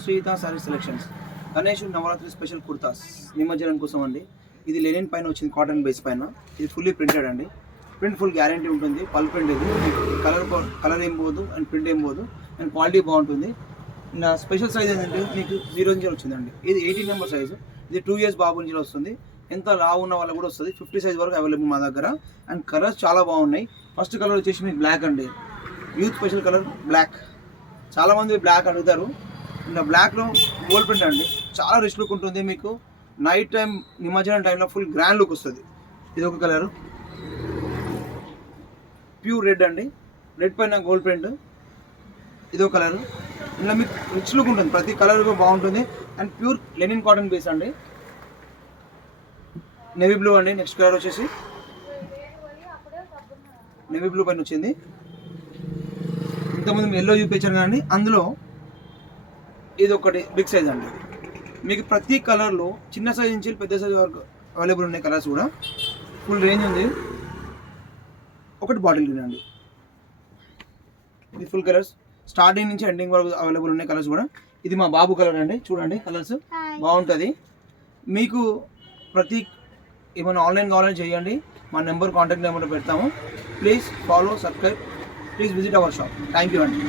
శ్రీత saree selections Ganesh Navaratri special kurtas నిమజ్జనం కోసం అండి. ఇది లెనిన్ పైన వచ్చింది, కాటన్ బేస్ పైన. ఇది ఫుల్లీ ప్రింటెడ్ అండి. ప్రింట్ ఫుల్ గ్యారంటీ ఉంటుంది. పల్ ప్రింట్ ఇది. కలర్ ఏం పోదు అండ్ ప్రింట్ ఏం పోదు అండ్ క్వాలిటీ బాగుంటుంది. నా స్పెషల్ సైజ్ ఏంటంటే మీకు 0 నుంచి వచ్చిందండి. ఇది 18 నెంబర్ సైజు. ఇది 2 years బాబు నుంచి వస్తుంది. ఎంత లావు ఉన్న వాళ్ళకి కూడా వస్తుంది. 50 size వరకు అవైలబుల్ మా దగ్గర. అండ్ కలర్స్ చాలా బాగున్నాయి. ఫస్ట్ కలర్ వచ్చేసి మీకు బ్లాక్ అండి. Youth special colour black. చాలామంది బ్లాక్ అడుగుతారు. ఇంకా బ్లాక్లో గోల్డ్ ప్రింట్ అండి. చాలా రిచ్ లుక్ ఉంటుంది. మీకు నైట్ టైం నిమజ్జనం టైంలో ఫుల్ గ్రాండ్ లుక్ వస్తుంది. ఇది ఒక కలరు. ప్యూర్ రెడ్ అండి. రెడ్ పైన గోల్డ్ ప్రింట్. ఇది ఒక కలరు. ఇలా మీకు రిచ్ లుక్ ఉంటుంది. ప్రతి కలర్ బాగుంటుంది. And pure linen cotton base అండి. నేవీ బ్లూ అండి. నెక్స్ట్ కలర్ వచ్చేసి నేవీ బ్లూ పైన వచ్చింది. ఇంతకుముందు ఎల్లో చూపించాను కానీ అందులో ఇది ఒకటి బిగ్ సైజ్ అండి. మీకు ప్రతి కలర్లో చిన్న సైజ్ నుంచి పెద్ద సైజ్ వరకు అవైలబుల్ ఉన్నాయి. కలర్స్ కూడా ఫుల్ రేంజ్ ఉంది. ఒకటి బాటిల్ గ్రీన్ అండి. ఇది ఫుల్ కలర్స్ స్టార్టింగ్ నుంచి ఎండింగ్ వరకు అవైలబుల్ ఉన్నాయి. కలర్స్ కూడా ఇది మా బాబు కలర్ అండి. చూడండి కలర్స్ బాగుంటుంది. మీకు ప్రతి ఏమైనా ఆన్లైన్ కావాలని చేయండి. మా నెంబర్ కాంటాక్ట్ నెంబర్ పెడతాము. Please follow, subscribe, please visit our shop. Thank you అండి.